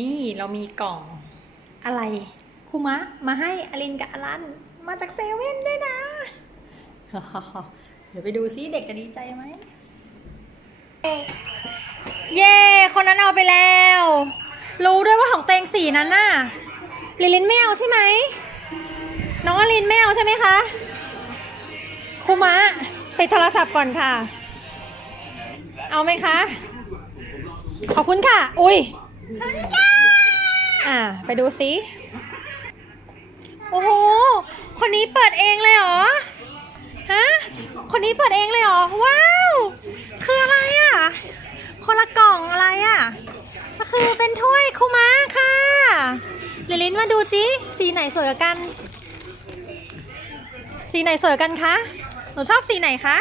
นี่เรามีกล่องอะไรครูมะ มาให้อลินกับอลัน มาจากเซเว่นด้วยนะ เดี๋ยวไปดูซิเด็กจะดีใจไหมเย้คนนั้นเอาไปแล้ว รู้ด้วยว่าของเตงสีนั้นน่ะลินลินไม่เอาใช่ไหมน้องอลินไม่เอาใช่ไหมคะครูมะปิดโทรศัพท์ก่อนค่ะ เอาไหมคะ ขอบคุณค่ะ อุ้ยอ่า ไปดูซิโอ้โห คนนี้เปิดเองเลยเหรอ ฮะ คนนี้เปิดเองเลยเหรอ ว้าว คืออะไรอะ คนละกล่องอะไรอะ ก็คือเป็นถ้วยคุมาค่ะลิลินมาดูจิสีไหนสวยกว่ากัน สีไหนสวยกันคะ หนูชอบสีไหนคะ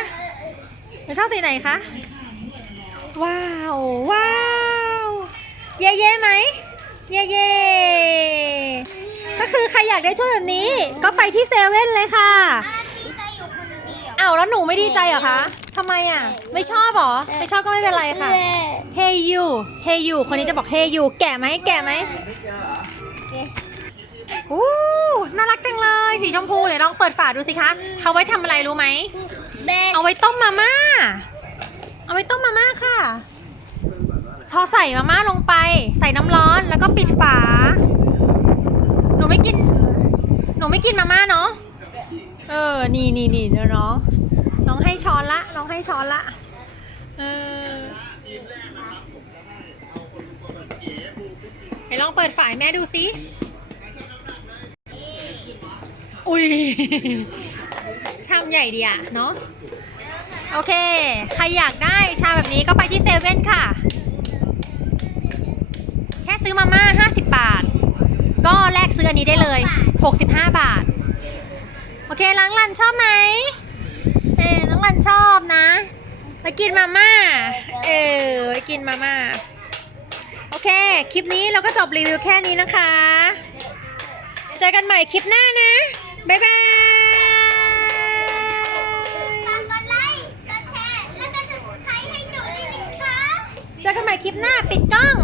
หนูชอบสีไหนคะ ว้าว ว้าว เย่เย่ไหม เย่เย่ก็คือใครอยากได้ถ้วยแบบนี้ ก็ไปที่เซเว่นเลยค่ะอาจีก็อยู่คนเดียวอ้าวแล้วหนูไม่ดีใจเหรอคะทำไมอะ ไม่ชอบเหรอ ไม่ชอบก็ไม่เป็นไรค่ะ Hey you Hey you คนนี้จะบอก Hey you แก่ไหมแก่ไหมอู้น่ารักจังเลย สีชมพูเดี๋ยวลองเปิดฝาดูสิคะเขาไว้ทำอะไรรู้ไหมแบนเอาไว้ต้มมาม่า เอาไว้ต้มมาม่าค่ะพอใส่มาม่าลงไป ใส่น้ำร้อนแล้วก็ปิดฝา หนูไม่กิน หนูไม่ กินมาม่าเนาะ เออ นี่นี่นี่เดี๋ยวน้อง น้องให้ช้อนละ น้องให้ช้อนละ เออไหนลองเปิดฝายแม่ดูสิ อุ้ยชามใหญ่ดีอะเนาะ โอเค ใครอยากได้ชาแบบนี้ก็ไปที่เซเว่นค่ะ แค่ซื้อมาม่า 50 บาท ก็แลกซื้ออันนี้ได้เลย 65 บาท โอเคล้างรันชอบไหมเออน้องรันชอบนะ ไปกินมาม่า เออไปกินมาม่า โอเค คลิปนี้เราก็จบรีวิวแค่นี้นะคะ เจอกันใหม่คลิปหน้านะ บ๊ายบายฝากกดไลค์กดแชร์แล้วก็สมัครให้หนูด้วยนะคะเจอกันใหม่คลิปหน้า ปิดกล้อง